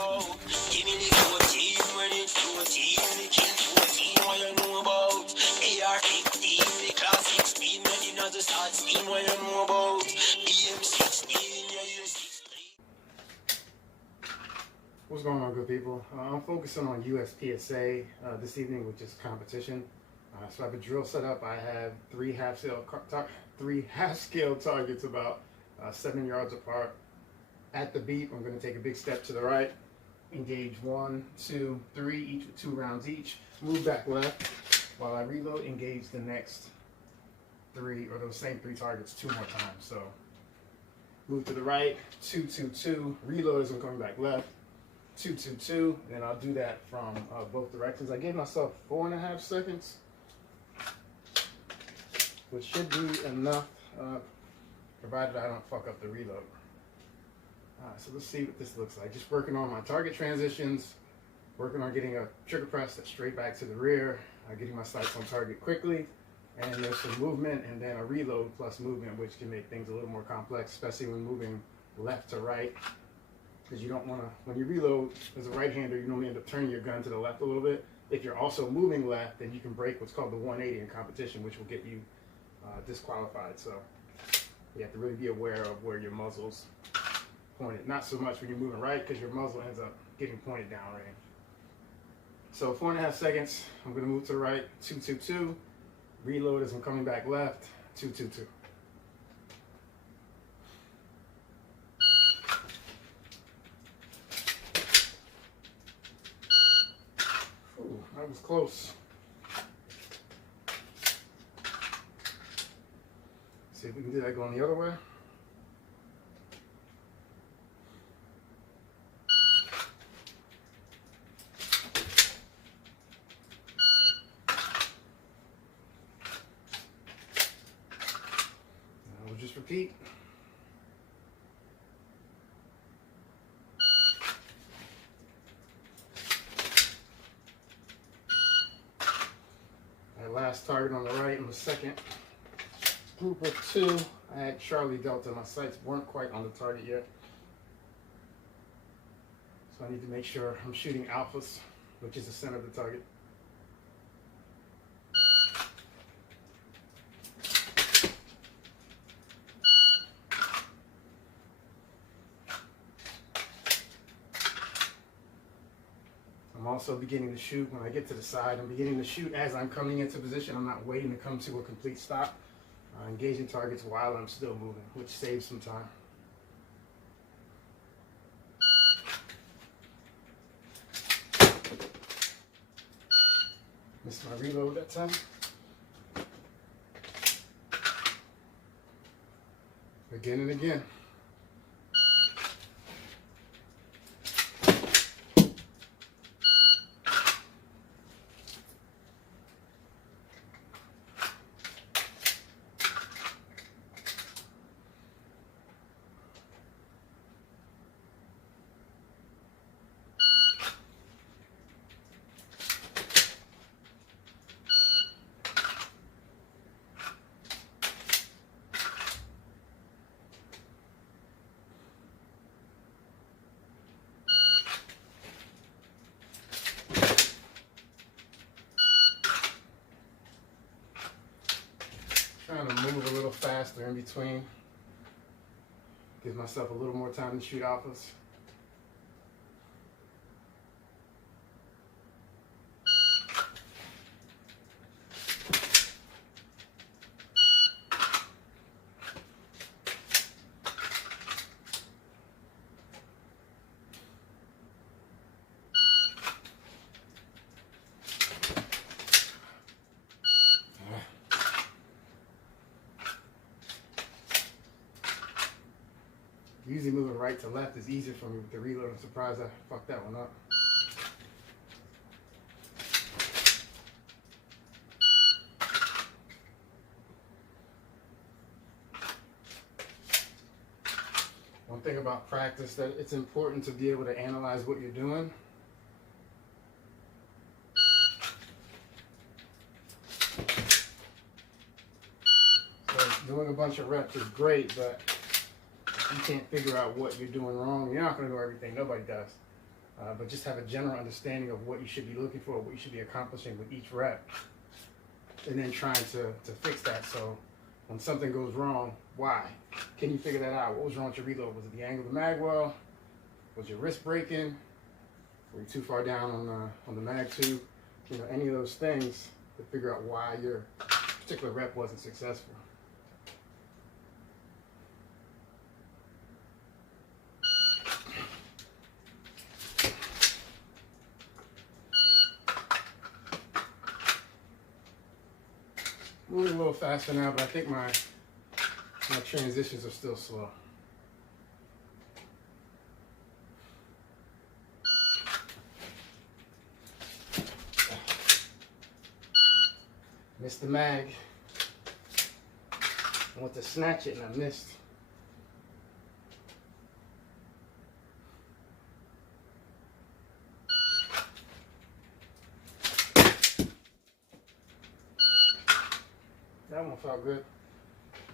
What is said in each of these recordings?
about. Give me the 14 when it's 14, the kill 14, what you know about. AR-15, the class 16, when you know the start steam, what you know about. BM-16, yeah, you 16. What's going on, good people? I'm focusing on USPSA this evening, which is competition. So I have a drill set up. I have three half-scale targets about 7 yards apart. At the beep, I'm going to take a big step to the right, engage 1, 2, 3, each with 2 rounds each. Move back left. While I reload, engage the next 3 or those same 3 targets 2 more times. So move to the right, 2, 2, 2. Reload as I'm coming back left. 2, 2, 2, and I'll do that from both directions. I gave myself 4.5 seconds, which should be enough, provided I don't fuck up the reload. So let's see what this looks like. Just working on my target transitions, working on getting a trigger press that's straight back to the rear, getting my sights on target quickly, and there's some movement and then a reload plus movement, which can make things a little more complex, especially when moving left to right. Because you don't want to, when you reload as a right-hander, you normally end up turning your gun to the left a little bit. If you're also moving left, then you can break what's called the 180 in competition, which will get you disqualified. So you have to really be aware of where your muzzle's pointed. Not so much when you're moving right, because your muzzle ends up getting pointed downrange. So 4.5 seconds, I'm going to move to the right, 2, 2, 2. Reload as I'm coming back left, 2, 2, 2. That was close. See if we can do that going the other way. Now we'll just repeat. Last target on the right on the second group of 2. I had Charlie Delta. My sights weren't quite on the target yet, so I need to make sure I'm shooting alphas, which is the center of the target. I'm also beginning to shoot when I get to the side. I'm beginning to shoot as I'm coming into position. I'm not waiting to come to a complete stop. Engaging targets while I'm still moving, which saves some time. Missed my reload that time. Again and again. Trying to move a little faster in between. Gives myself a little more time to shoot alphas. Usually moving right to left is easier for me with the reload. I'm surprised I fucked that one up. One thing about practice, that it's important to be able to analyze what you're doing. So doing a bunch of reps is great, but you can't figure out what you're doing wrong, you're not going to know everything. Nobody does. but just have a general understanding of what you should be looking for, what you should be accomplishing with each rep, and then trying to fix that. So when something goes wrong, why? Can you figure that out? What was wrong with your reload? Was it the angle of the mag well? Was your wrist breaking? Were you too far down on the mag tube? You know, any of those things to figure out why your particular rep wasn't successful. Moving a little faster now, but I think my transitions are still slow. Missed the mag. I went to snatch it and I missed. That one felt good.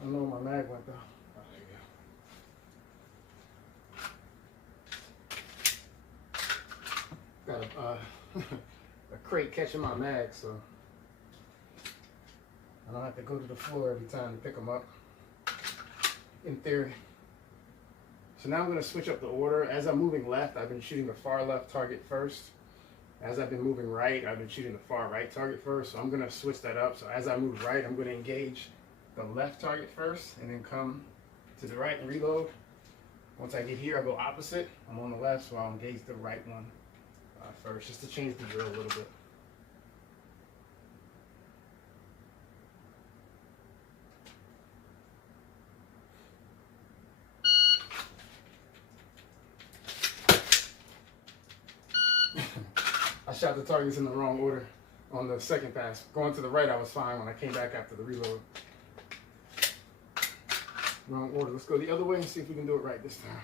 I don't know where my mag went though. Oh, there you go. Got a crate catching my mag, so I don't have to go to the floor every time to pick them up, in theory. So now I'm going to switch up the order. As I'm moving left, I've been shooting the far left target first. As I've been moving right, I've been shooting the far right target first. So I'm going to switch that up. So as I move right, I'm going to engage the left target first and then come to the right and reload. Once I get here, I go opposite. I'm on the left, so I'll engage the right one first, just to change the drill a little bit. I shot the targets in the wrong order on the second pass. Going to the right, I was fine when I came back after the reload. Wrong order. Let's go the other way and see if we can do it right this time.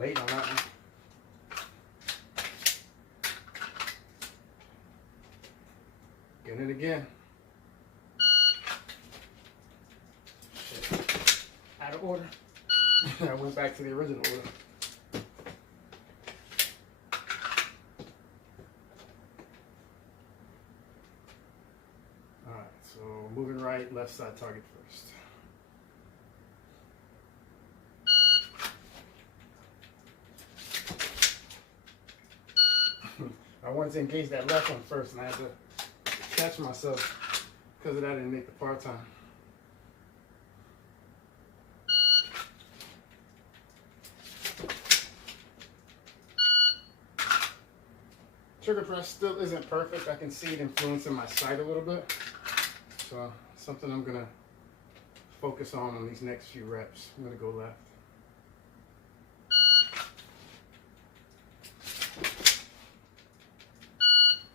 Late on that one. Getting it again. Shit. Out of order. I went back to the original order. Alright, so moving right, left side target first. I wanted to engage that left one first, and I had to catch myself because of that. I didn't make the par time. Trigger press still isn't perfect. I can see it influencing my sight a little bit. So something I'm gonna focus on these next few reps. I'm gonna go left.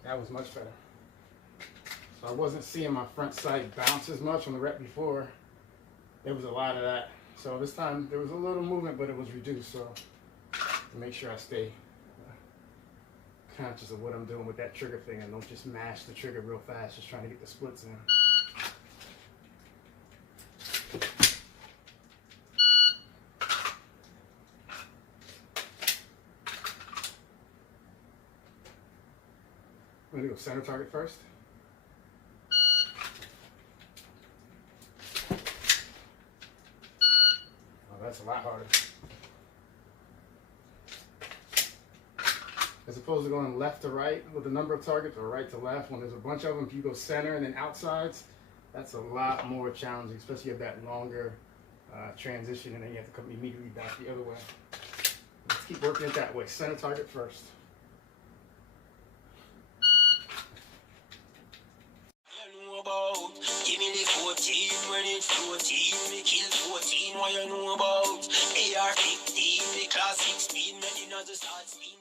That was much better. So I wasn't seeing my front sight bounce as much on the rep before. There was a lot of that. So this time there was a little movement, but it was reduced. So to make sure I stay conscious of what I'm doing with that trigger thing and don't just mash the trigger real fast, just trying to get the splits in. I'm gonna go center target first. Oh, that's a lot harder. As opposed to going left to right with a number of targets or right to left, when there's a bunch of them, if you go center and then outsides, that's a lot more challenging, especially if you have that longer transition and then you have to come immediately back the other way. Let's keep working it that way. Center target first. 14, when it 14, me kill 14, what you know about? AR-15, the classic speed, men in the start speed.